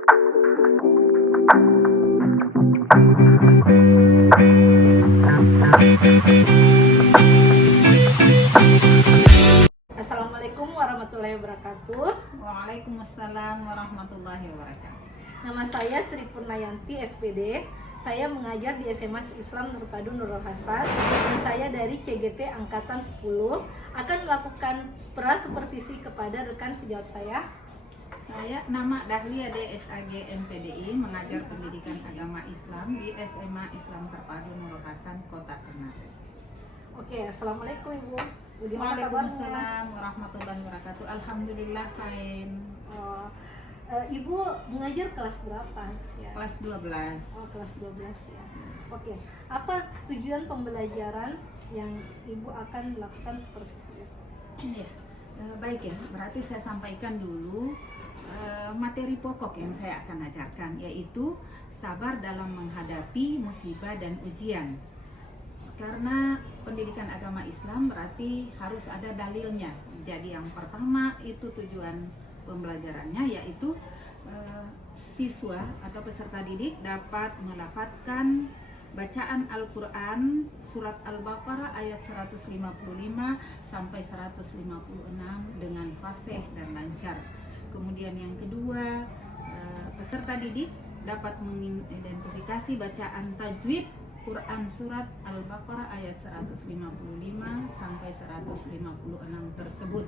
Assalamualaikum warahmatullahi wabarakatuh. Waalaikumsalam warahmatullahi wabarakatuh. Nama saya Sri Purnayanti SPD. Saya mengajar di SMA Islam Nurpadu Nurul Hasan dan saya dari CGP Angkatan 10 akan melakukan pra-supervisi kepada rekan sejawat saya. Saya nama Dahlia DSAG NPDI, mengajar pendidikan agama Islam di SMA Islam Terpadu Nurul Hasan, Kota Ternate. Oke, assalamualaikum Ibu. Bagaimana kabarnya? Waalaikumsalam warahmatullahi wabarakatuh. Alhamdulillah kain. Ibu mengajar kelas berapa? Ya. Kelas 12. Oh, kelas 12 ya. Oke, apa tujuan pembelajaran yang Ibu akan lakukan seperti itu? Ya, baik ya. Berarti saya sampaikan dulu materi pokok yang saya akan ajarkan, yaitu sabar dalam menghadapi musibah dan ujian. Karena pendidikan agama Islam berarti harus ada dalilnya. Jadi yang pertama itu tujuan pembelajarannya, yaitu siswa atau peserta didik dapat melafadzkan bacaan Al-Quran surat Al-Baqarah ayat 155 sampai 156 dengan fasih dan lancar. Kemudian yang kedua, peserta didik dapat mengidentifikasi bacaan tajwid Quran surat Al-Baqarah ayat 155 sampai 156 tersebut.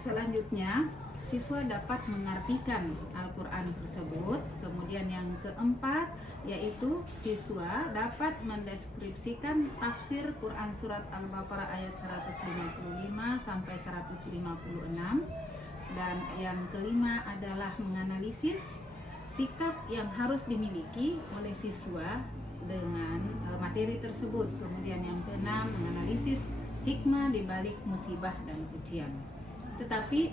Selanjutnya, siswa dapat mengartikan Al-Quran tersebut. Kemudian yang keempat, yaitu siswa dapat mendeskripsikan tafsir Quran surat Al-Baqarah ayat 155 sampai 156. Dan yang kelima adalah menganalisis sikap yang harus dimiliki oleh siswa dengan materi tersebut. Kemudian yang keenam, menganalisis hikmah di balik musibah dan ujian. Tetapi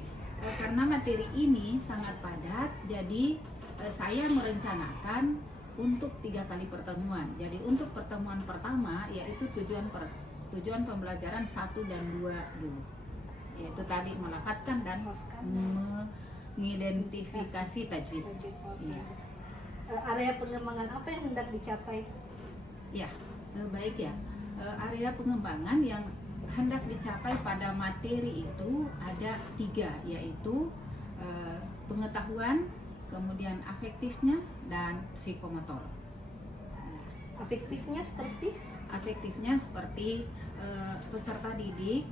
karena materi ini sangat padat, jadi saya merencanakan untuk 3 kali pertemuan. Jadi untuk pertemuan pertama, yaitu tujuan pembelajaran 1 dan 2 dulu, yaitu tadi melafadzkan dan mengidentifikasi tajwid. Ya. Area pengembangan apa yang hendak dicapai? Ya, baik ya. Area pengembangan yang hendak dicapai pada materi itu ada 3, yaitu pengetahuan, kemudian afektifnya, dan psikomotor. Afektifnya seperti? Afektifnya seperti peserta didik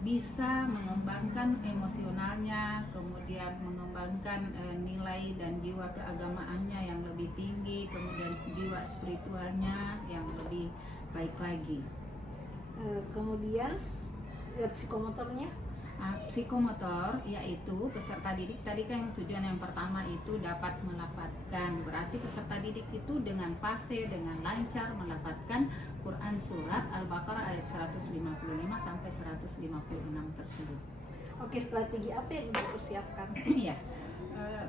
bisa mengembangkan emosionalnya, kemudian mengembangkan nilai dan jiwa keagamaannya yang lebih tinggi, kemudian jiwa spiritualnya yang lebih baik lagi. Kemudian psikomotornya? Psikomotor yaitu peserta didik tadi kan tujuan yang pertama itu dapat melafadzkan, berarti peserta didik itu dengan fasih, dengan lancar melafadzkan Quran surat Al-Baqarah ayat 155 sampai 156 tersebut. Oke, strategi apa yang Ibu persiapkan? Ya,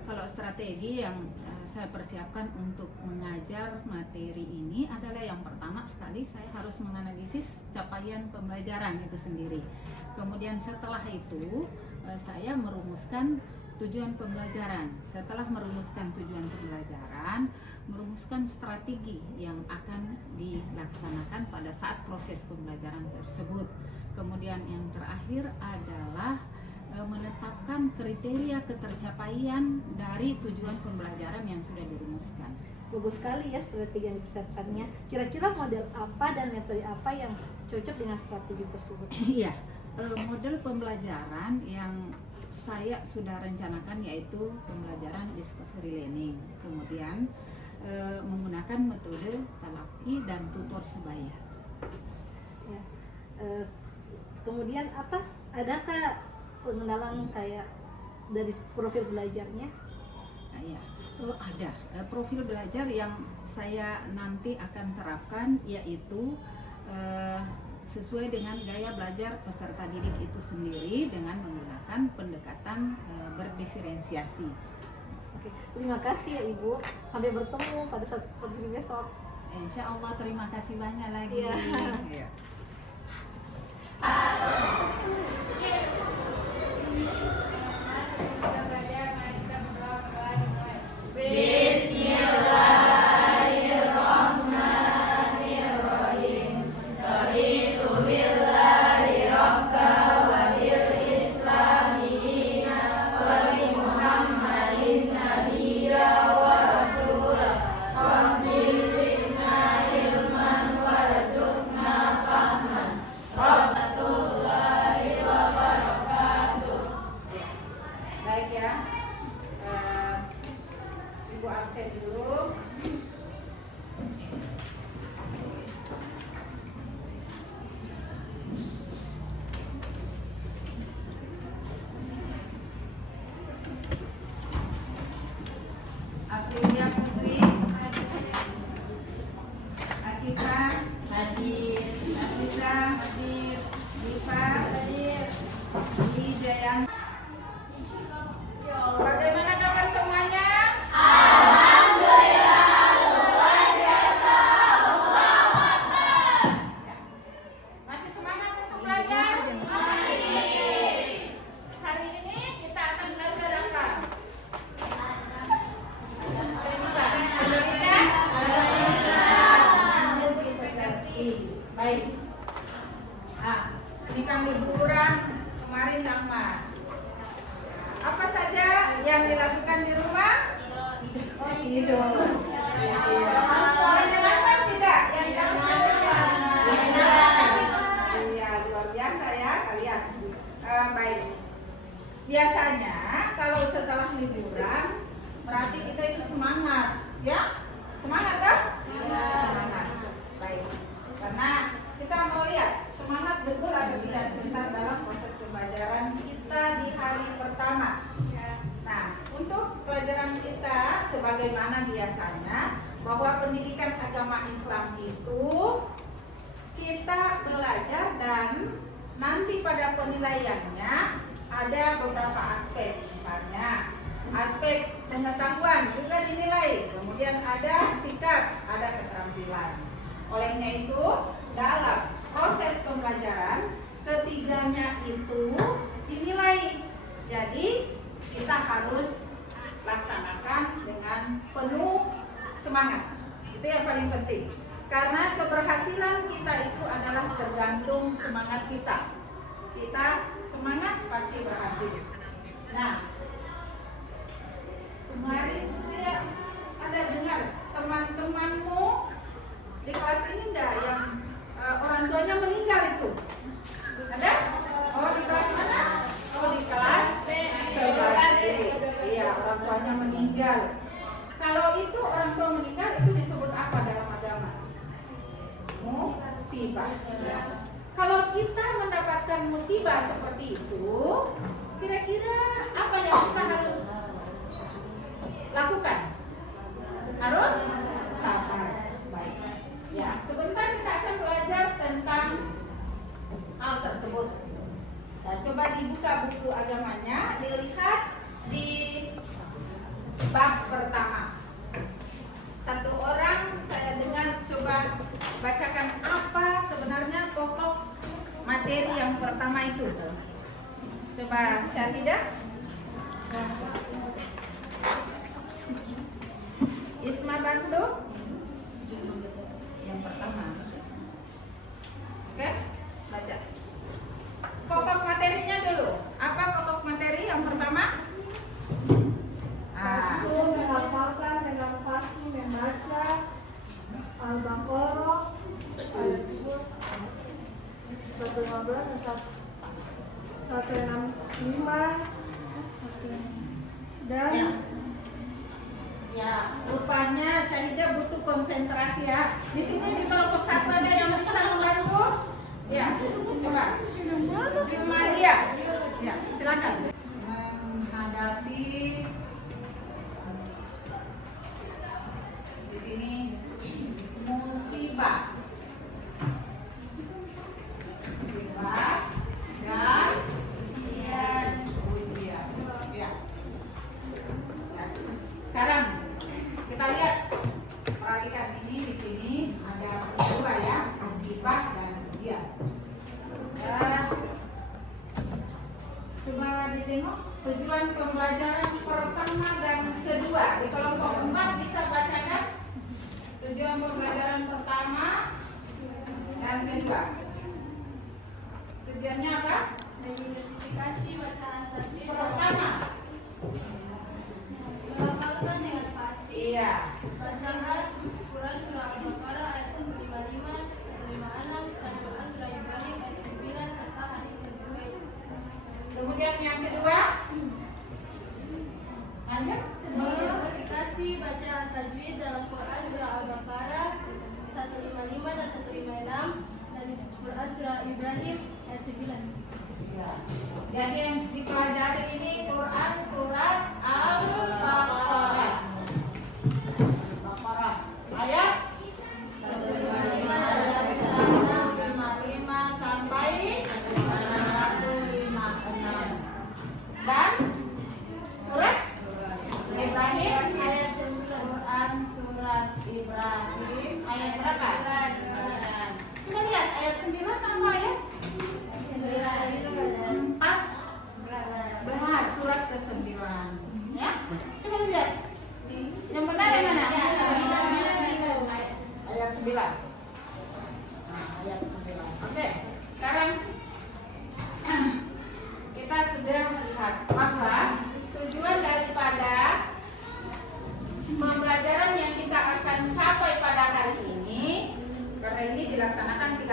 kalau strategi yang saya persiapkan untuk mengajar materi ini adalah yang pertama sekali saya harus menganalisis capaian pembelajaran itu sendiri. Kemudian setelah itu saya merumuskan tujuan pembelajaran. Setelah merumuskan tujuan pembelajaran, merumuskan strategi yang akan dilaksanakan pada saat proses pembelajaran tersebut. Kemudian yang terakhir adalah menetapkan kriteria ketercapaian dari tujuan pembelajaran yang sudah dirumuskan. Bagus sekali ya strategi yang dipersiapkannya. Kira-kira model apa dan metode apa yang cocok dengan strategi tersebut? Iya, model pembelajaran yang saya sudah rencanakan yaitu pembelajaran discovery learning. Kemudian menggunakan metode talaki dan tutor sebaya. Ya. Kemudian apa? Adakah pengenalan kayak dari profil belajarnya? Nah, ya, ada profil belajar yang saya nanti akan terapkan, yaitu sesuai dengan gaya belajar peserta didik itu sendiri dengan menggunakan pendekatan berdiferensiasi. Oke, terima kasih ya Ibu. Sampai bertemu pada saat seperti besok. Insya Allah, terima kasih banyak lagi. Iya. Iya. ya. Ibu absen dulu. Aprilia Putri, Akita, Hadir. Nafisa, Hadir. Diva, Hadir. Jayan. Bagaimana kabar semuanya? Masih semangat untuk belajar? Hari ini kita akan belajar apa? Baik. Nah, ini kan liburan kemarin Tamat. Apa saja yang dilakukan di rumah? Tidur. Menyenangkan tidak yang dilakukan di rumah? Iya, luar biasa ya kalian. Baik. Biasanya kalau setelah liburan berarti kita itu semangat, ya? Semangat kan? Semangat. Baik. Karena kita mau lihat semangat betul atau tidak sebentar dalam proses pembelajaran kita di hari pertama. Nah, untuk pelajaran kita sebagaimana biasanya bahwa pendidikan agama Islam itu kita belajar dan nanti pada penilaiannya ada beberapa aspek, misalnya aspek pengetahuan juga dinilai, kemudian ada sikap, ada keterampilan. Olehnya itu dalam proses pembelajaran ketiganya itu dinilai. Jadi kita harus laksanakan dengan penuh semangat. Itu yang paling penting. Karena keberhasilan kita itu adalah tergantung semangat kita. Kita semangat pasti berhasil. Nah, kemarin saya ada dengar teman-temanmu di kelas ini enggak yang orang tuanya meninggal itu? Ada? Oh, di kelas mana? Oh, di kelas 11B. Iya, orang tuanya meninggal. Kalau itu orang tua meninggal itu disebut apa dalam agama? Musibah. Kalau kita mendapatkan musibah seperti itu, kira-kira apa yang kita harus lakukan? Harus sabar. Baik. Ya, sebentar kita akan belajar tentang hal tersebut. Nah, coba dibuka buku agamanya, dilihat di bab pertama. Satu orang saya dengar coba bacakan apa sebenarnya pokok materi yang pertama itu. Coba Syahidah. Isma bantu. Yang pertama. Oke, baca. Pokok materinya dulu. Apa pokok materi yang pertama? Menghafalkan dengan pasti membaca Al-Baqarah ayat 115 165 dan Ya, rupanya Syahidah butuh konsentrasi ya. Di sini di kelompok satu ada yang bisa membantu? Ya, coba. Maria. Ya, silakan. Menghadapi di sini musibah. Musibah dan ujian. Ya. Sekarang kita lihat, perhatikan ini di sini ada dua ya, musibah dan ujian. Ya. Coba ditengok tujuan pembelajaran pertama dan kedua di kelompok 4 bisa bacakan tujuan pembelajaran pertama dan kedua. Tujuannya apa? mengidentifikasi bacaan tajwid Pertama, menghafalkan dengan pasti iya. bacaan Quran surah Al-Baqarah ayat 155 156 dan Quran surah Ibrahim ayat 9 serta hadis yang berbeda. Kemudian yang kedua,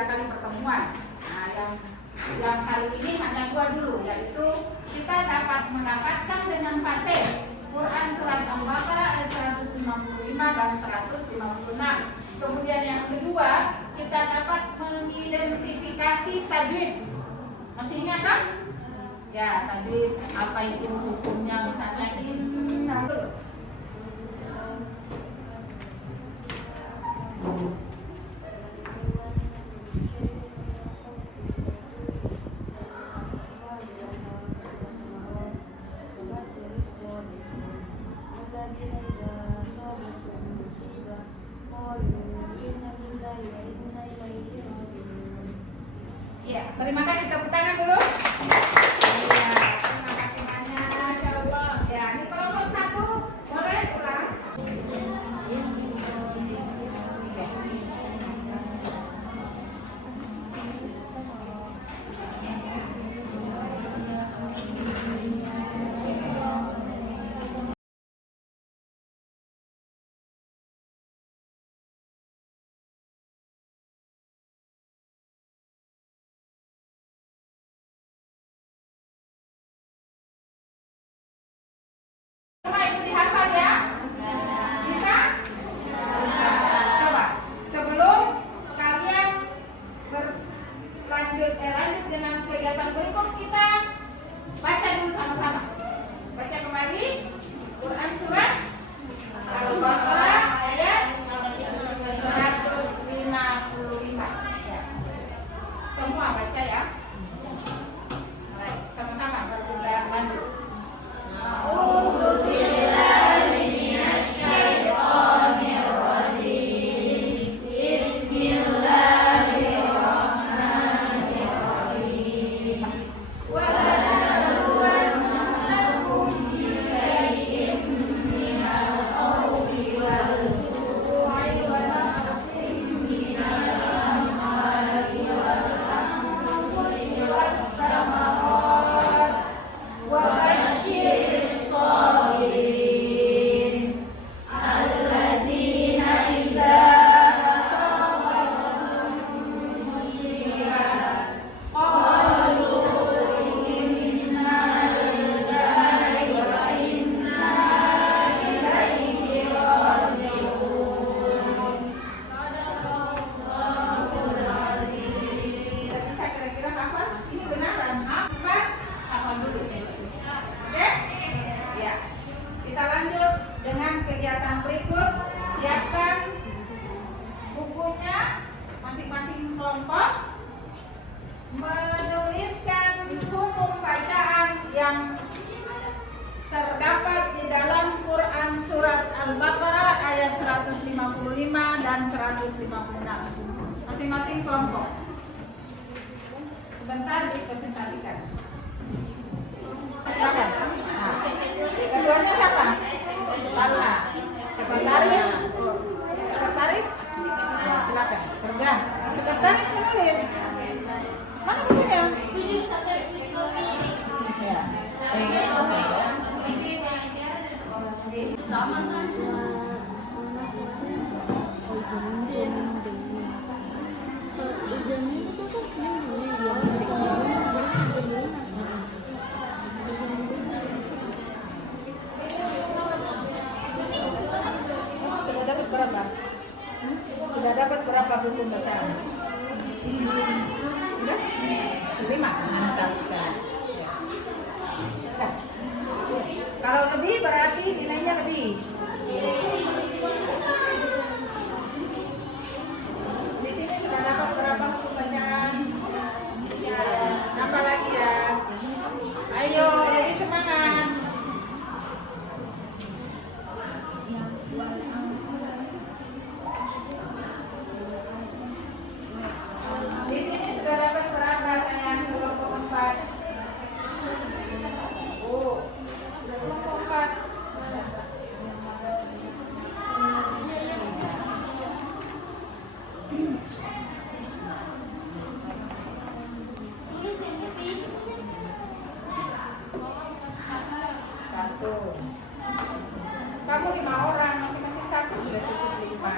kali pertemuan. Nah, yang kali ini hanya 2 dulu, yaitu kita dapat mendapatkan dengan fase Quran surat Al-Baqarah ayat 155 dan 156. Kemudian yang kedua, kita dapat mengidentifikasi tajwid. Masih ingat kan? Ya, tajwid apa itu hukumnya, misalnya inna. Ya, terima kasih, tepuk tangan dulu. Terima kasih banyak. Ya, ini kelompok 1 boleh pulang. Semua itu dihafal ya? Bisa? Coba sebelum kalian lanjut dengan kegiatan berikut, kita baca dulu sama-sama. Baca kembali Quran surat Al-Baqarah ayat 155. Ya. Semua baca ya. Baik, sama-sama kita lanjut. Dan 156 masing-masing kelompok. Sebentar dipresentasikan. Silakan. Nah, keduanya siapa? Lana. Sekretaris. Sekretaris. Ya, silakan. Kerja. Sekretaris menulis. Mana bukunya? Ya. Sama saja. Sudah dapat berapa buku bacaan? Sudah? 5. Mantap sekali. Nah, kalau lebih berarti nilainya lebih. Di sini sudah dapat berapa buku bacaan? Ya, tambah lagi ya. Ayo, lebih semangat. Di sini sudah dapat berapa sayang? Kelompok 4. Oh, kelompok 4. Satu. Kamu 5 orang, masing-masing 1 sudah cukup 5.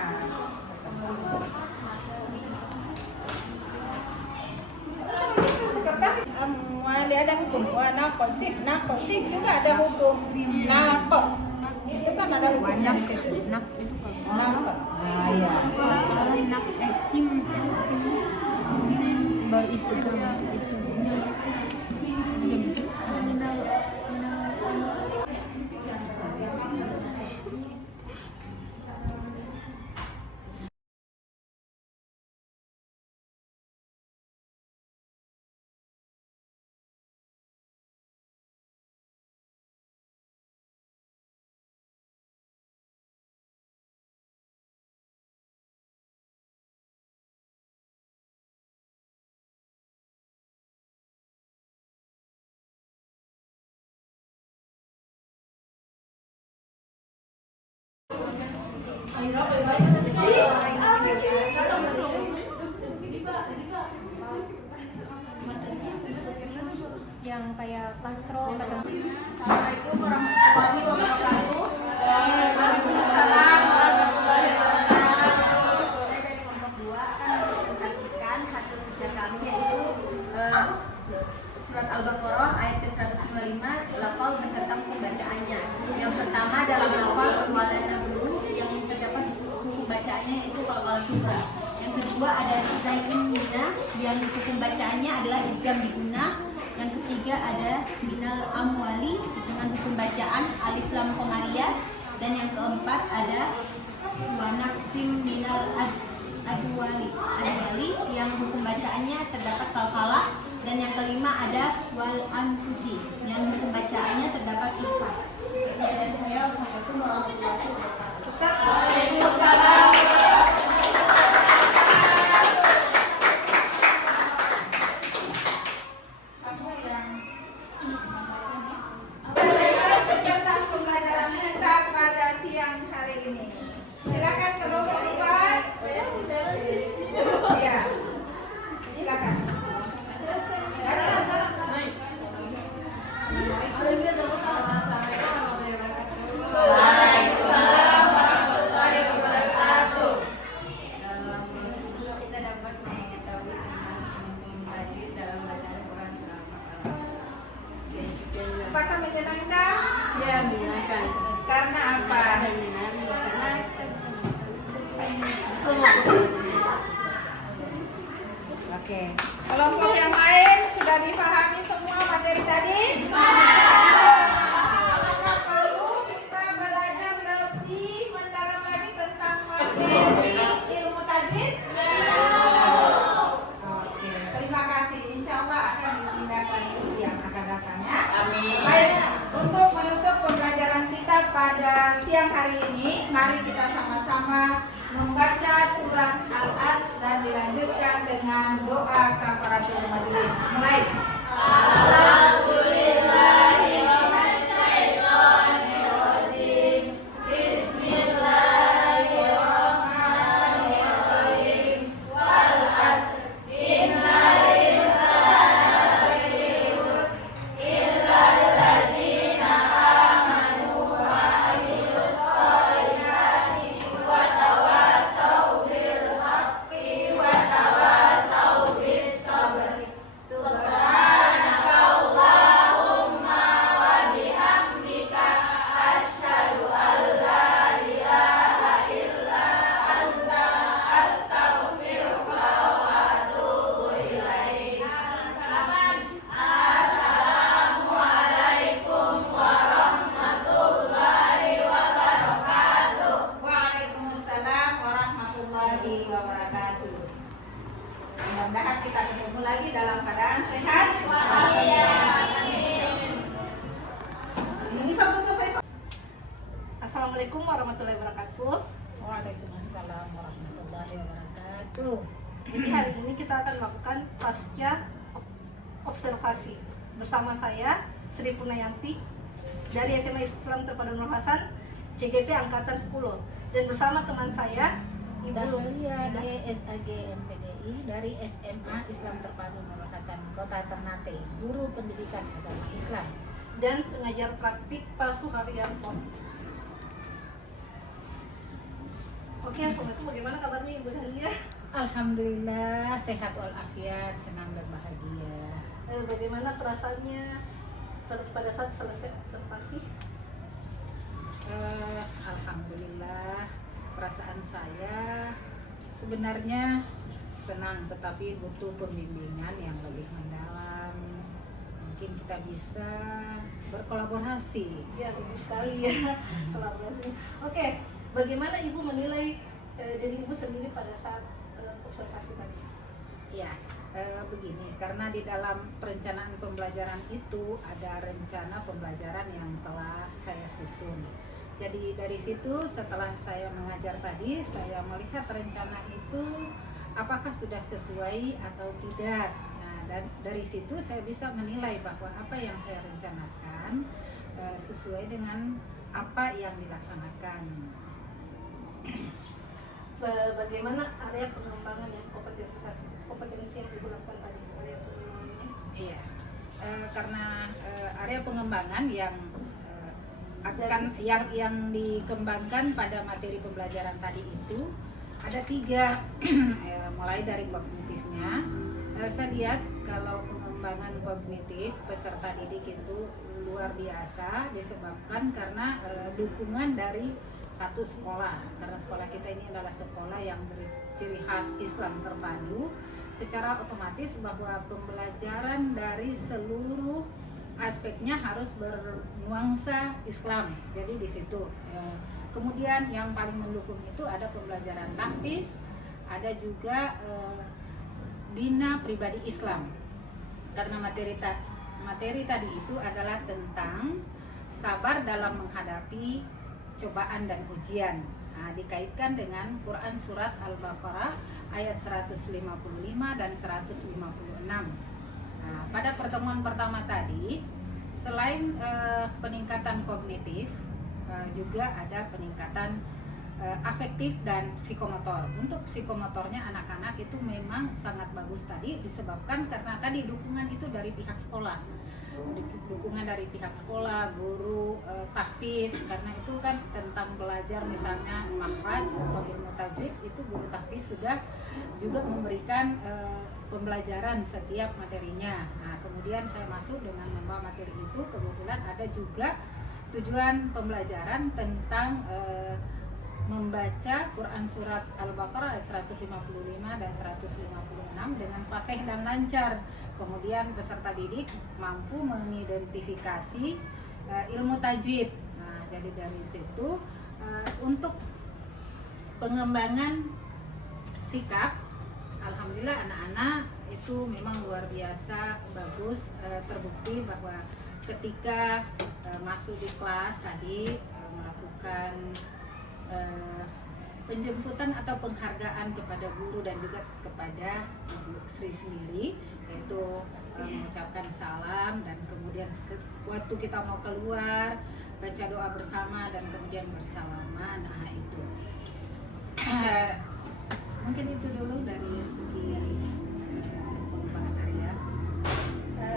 Wah, nakosik juga ada hukum. Nakok. Itu kan ada hukumnya di situ. Nakok. Ah, iya. Baru itu yang kayak kasro kadang. Assalamualaikum warahmatullahi wabarakatuh. Waalaikumsalam warahmatullahi wabarakatuh. Saya dari kelompok 2 akan mempresentasikan hasil kerja kami yaitu surat Al-Baqarah ayat ke-155 lafal beserta pembacaannya. Yang pertama dalam lafal walanablu yang terdapat hukum bacaannya yaitu qalqal subra. Yang kedua ada zaidun mina yang hukum bacaannya adalah idgham di gunnah. Yang ketiga ada minal amwali dengan hukum bacaan alif lam qamariyah, dan yang keempat ada wanaksim minal adwali yang hukum bacaannya terdapat kalkalah, dan yang kelima ada wal anfusi yang hukum bacaannya terdapat ikhfa. Dari saya, wassalamualaikum warahmatullahi wabarakatuh. Apakah menyenangkan? Ya, menyenangkan. Karena apa? Oke. Kelompok yang lain sudah dipahami semua materi tadi? Apakah perlu kita belajar lebih mendalam lagi tentang materi ilmu tajwid? Oke. Terima kasih. Insya Allah akan ditindaklanjuti yang akan datang ya. Baik, untuk menutup pembelajaran kita pada siang hari ini, mari kita sama-sama membaca surat Al-As dan dilanjutkan dengan doa kafaratul majelis. Mulai. Waalaikumsalam warahmatullahi wabarakatuh. Mudah-mudahan kita ketemu lagi dalam keadaan sehat. Ini satu selesai. Assalamualaikum warahmatullahi wabarakatuh. Waalaikumsalam warahmatullahi wabarakatuh. Jadi hari ini kita akan melakukan pasca observasi bersama saya Sri Purnayanti dari SMA Islam Terpadu Nur Hasan CGP Angkatan 10, dan bersama teman saya Ibu Dahlia DSAG MPDI dari SMA Islam Terpadu Nur Hasan Kota Ternate, guru pendidikan agama Islam, dan pengajar praktik Pak Suharyanto. Oke, assalamualaikum. Bagaimana kabarnya Ibu Dahlia? Alhamdulillah sehat walafiat, senang dan bahagia. bagaimana perasaannya pada saat selesai observasi? Alhamdulillah, perasaan saya sebenarnya senang, tetapi butuh pembimbingan yang lebih mendalam. Mungkin kita bisa berkolaborasi. Ya, bagus sekali ya kolaborasi. Oke, bagaimana Ibu menilai diri Ibu sendiri pada saat observasi tadi? Ya, begini, karena di dalam perencanaan pembelajaran itu ada rencana pembelajaran yang telah saya susun. Jadi dari situ setelah saya mengajar tadi, saya melihat rencana itu apakah sudah sesuai atau tidak. Nah, dan dari situ saya bisa menilai bahwa apa yang saya rencanakan sesuai dengan apa yang dilaksanakan. Bagaimana area pengembangan yang kompetensi yang Ibu lakukan tadi? Area pengembangannya? Iya, karena area pengembangan yang akan yang dikembangkan pada materi pembelajaran tadi itu ada 3, mulai dari kognitifnya. Saya lihat kalau pengembangan kognitif peserta didik itu luar biasa disebabkan karena dukungan dari satu sekolah, karena sekolah kita ini adalah sekolah yang berciri khas Islam terpadu. Secara otomatis bahwa pembelajaran dari seluruh aspeknya harus bernuansa Islam. Jadi di situ. Kemudian yang paling mendukung itu ada pembelajaran tahfiz, ada juga bina pribadi Islam. Karena materi tadi itu adalah tentang sabar dalam menghadapi cobaan dan ujian. Nah, dikaitkan dengan Quran surat Al-Baqarah ayat 155 dan 156. Nah, pada pertemuan pertama tadi, selain peningkatan kognitif, juga ada peningkatan afektif dan psikomotor. Untuk psikomotornya anak-anak itu memang sangat bagus tadi disebabkan karena tadi dukungan itu dari pihak sekolah. Dukungan dari pihak sekolah, guru, tahfiz, karena itu kan tentang belajar misalnya makhraj atau ilmu tajwid, itu guru tahfiz sudah juga memberikan pembelajaran setiap materinya. Nah, kemudian saya masuk dengan membawa materi itu, kebetulan ada juga tujuan pembelajaran tentang membaca Quran surat Al-Baqarah ayat 155 dan 156 dengan fasih dan lancar. Kemudian peserta didik mampu mengidentifikasi ilmu tajwid. Nah, jadi dari situ untuk pengembangan sikap, alhamdulillah anak-anak itu memang luar biasa bagus, terbukti bahwa ketika masuk di kelas tadi melakukan penjemputan atau penghargaan kepada guru dan juga kepada Ibu Sri sendiri, yaitu mengucapkan salam dan kemudian waktu kita mau keluar baca doa bersama dan kemudian bersalaman. Nah, itu mungkin itu dulu dari segi pengembangan area.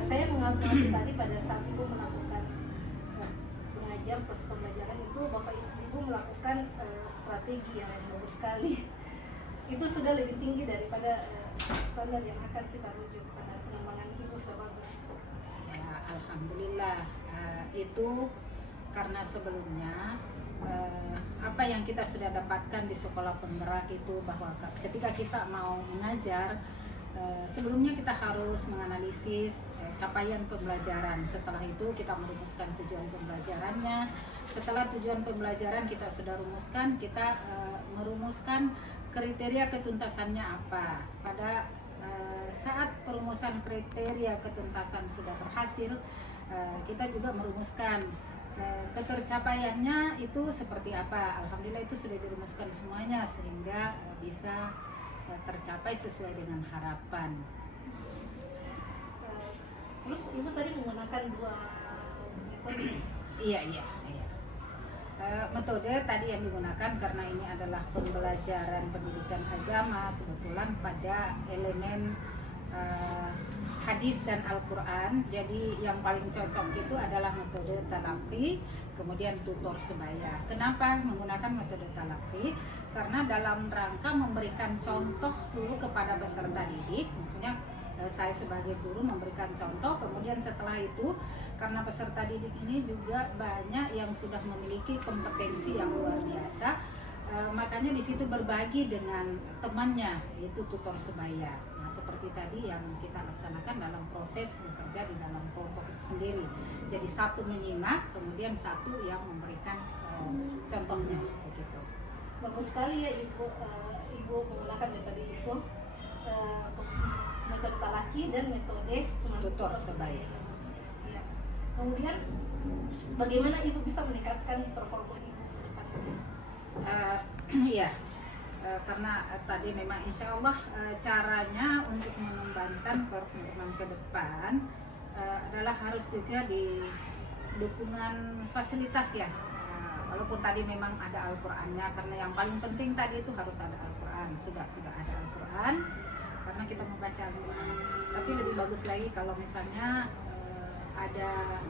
Saya mengalami tadi pada saat Ibu melakukan pengajar pembelajaran itu, Bapak Ibu melakukan strategi yang bagus sekali. Itu sudah lebih tinggi daripada standar yang akan kita rujuk. Pada pengembangan Ibu sudah bagus. Ya, alhamdulillah. Itu karena sebelumnya apa yang kita sudah dapatkan di sekolah penggerak itu bahwa ketika kita mau mengajar, sebelumnya kita harus menganalisis capaian pembelajaran. Setelah itu kita merumuskan tujuan pembelajarannya. Setelah tujuan pembelajaran kita sudah rumuskan, kita merumuskan kriteria ketuntasannya apa. Pada saat perumusan kriteria ketuntasan sudah berhasil, kita juga merumuskan ketercapaiannya itu seperti apa. Alhamdulillah itu sudah dirumuskan semuanya sehingga bisa tercapai sesuai dengan harapan. Terus Ibu tadi menggunakan 2 metode. Iya. Metode tadi yang digunakan karena ini adalah pembelajaran pendidikan agama, kebetulan pada elemen hadis dan Al-Quran. Jadi yang paling cocok itu adalah metode talaqi, kemudian tutor sebaya. Kenapa menggunakan metode talaqi? Karena dalam rangka memberikan contoh dulu kepada peserta didik, maksudnya saya sebagai guru memberikan contoh. Kemudian setelah itu, karena peserta didik ini juga banyak yang sudah memiliki kompetensi yang luar biasa, makanya di situ berbagi dengan temannya, yaitu tutor sebaya. Nah, seperti tadi yang kita laksanakan dalam proses bekerja di dalam kelompok itu sendiri. Jadi satu menyimak, kemudian satu yang memberikan contohnya, begitu. Bagus sekali ya Ibu, Ibu menggunakan metode itu, metode talaki dan metode Tutor sebaya. Ya. Kemudian bagaimana Ibu bisa meningkatkan performa Ibu ke depannya? Iya, karena tadi memang insya Allah caranya untuk mengembangkan performa ke depan adalah harus juga di dukungan fasilitas ya. Walaupun tadi memang ada Al-Qur'annya, karena yang paling penting tadi itu harus ada Al-Qur'an. Sudah ada Al-Qur'an karena kita membaca Al-Qur'an. Tapi lebih bagus lagi kalau misalnya ada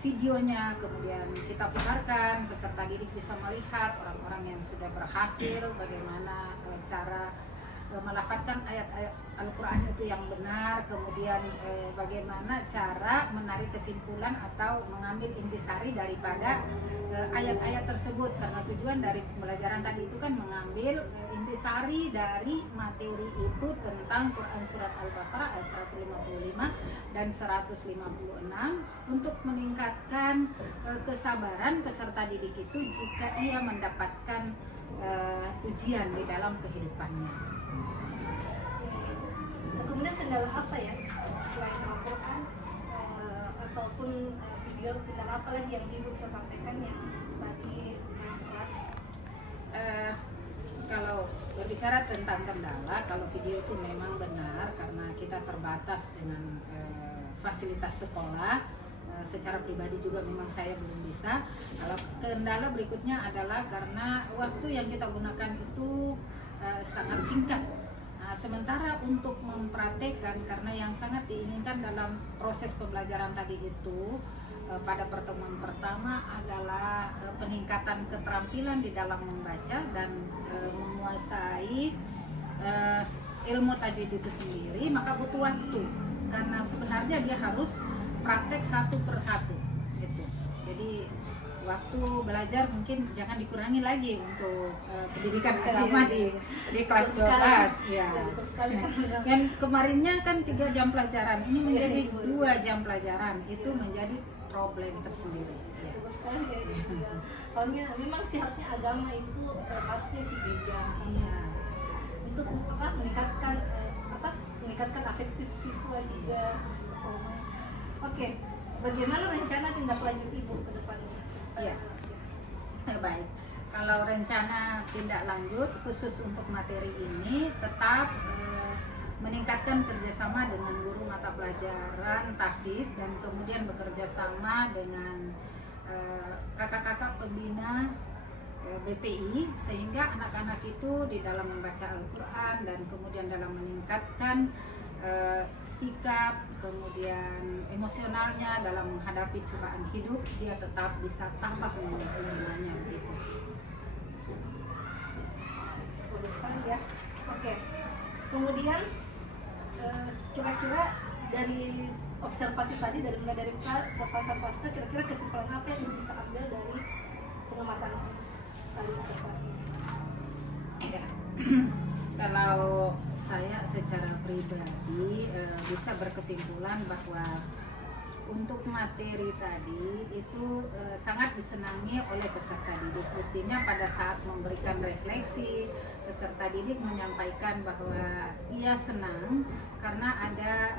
videonya, kemudian kita putarkan, peserta didik bisa melihat orang-orang yang sudah berhasil bagaimana cara melafadzkan ayat-ayat Al-Quran itu yang benar, kemudian bagaimana cara menarik kesimpulan atau mengambil intisari daripada ayat-ayat tersebut, karena tujuan dari pembelajaran tadi itu kan mengambil intisari dari materi itu tentang Quran Surat Al-Baqarah ayat 155 dan 156 untuk meningkatkan kesabaran peserta didik itu jika ia mendapatkan ujian di dalam kehidupannya. Kemudian kendala apa ya selain Al-Quran ataupun video, kendala apa lagi yang Ibu bisa sampaikan yang tadi di kelas? Kalau berbicara tentang kendala, kalau video itu memang benar karena kita terbatas dengan fasilitas sekolah. Secara pribadi juga memang saya belum bisa. Kalau kendala berikutnya adalah karena waktu yang kita gunakan itu sangat singkat. Nah, sementara untuk mempraktekkan, karena yang sangat diinginkan dalam proses pembelajaran tadi itu pada pertemuan pertama adalah peningkatan keterampilan di dalam membaca dan menguasai ilmu tajwid itu sendiri, maka butuh waktu karena sebenarnya dia harus praktek satu persatu gitu. Jadi waktu belajar mungkin jangan dikurangi lagi untuk pendidikan agama di kelas 12 ya. Dan kemarinnya kan 3 jam pelajaran, ini menjadi 2 jam pelajaran, itu menjadi problem tersendiri. Ya. Soalnya memang sih harusnya agama itu harusnya 3 jam. Iya. Untuk meningkatkan afektif siswa juga. Oke, bagaimana rencana tindak lanjut Ibu ke depannya? Iya. Baik. Kalau rencana tindak lanjut khusus untuk materi ini tetap meningkatkan kerjasama dengan guru mata pelajaran tahfiz dan kemudian bekerja sama dengan kakak-kakak pembina BPI, sehingga anak-anak itu di dalam membaca Al-Quran dan kemudian dalam meningkatkan sikap, kemudian emosionalnya dalam menghadapi cobaan hidup, dia tetap bisa tambah menerimanya begitu. Bagus sekali ya. Oke. Kemudian kira-kira dari observasi tadi, mulai dari observasi pasca, kira-kira kesimpulan apa yang Ibu bisa ambil dari pengamatan tadi observasi? Kalau saya secara pribadi bisa berkesimpulan bahwa untuk materi tadi itu sangat disenangi oleh peserta didik. Buktinya pada saat memberikan refleksi, peserta didik menyampaikan bahwa ia senang karena ada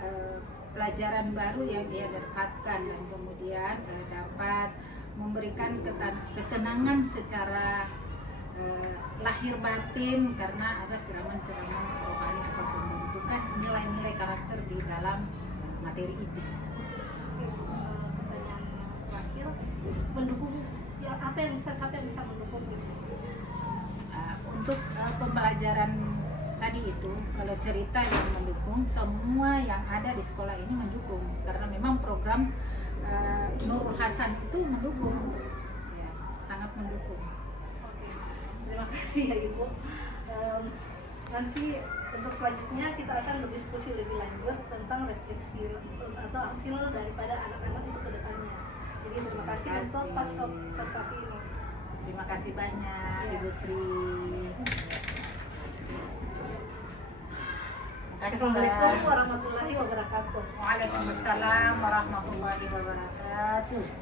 pelajaran baru yang ia dapatkan dan kemudian dapat memberikan ketenangan secara lahir batin karena ada serangan-serangan rohani atau pembentukan nilai-nilai karakter di dalam materi itu. Pertanyaan yang terakhir, mendukung ya, apa yang bisa, siapa yang bisa mendukung itu? Untuk pembelajaran tadi itu, kalau cerita yang mendukung, semua yang ada di sekolah ini mendukung karena memang program Nurul Hasan itu mendukung, ya, sangat mendukung. Terima kasih ya Ibu. Nanti Untuk selanjutnya kita akan berdiskusi lebih lanjut tentang refleksi atau hasil daripada anak-anak itu ke depannya. Jadi terima kasih untuk pasca observasi ini. Terima kasih banyak Ya. Ibu Sri. Assalamualaikum warahmatullahi wabarakatuh. Waalaikumsalam warahmatullahi wabarakatuh.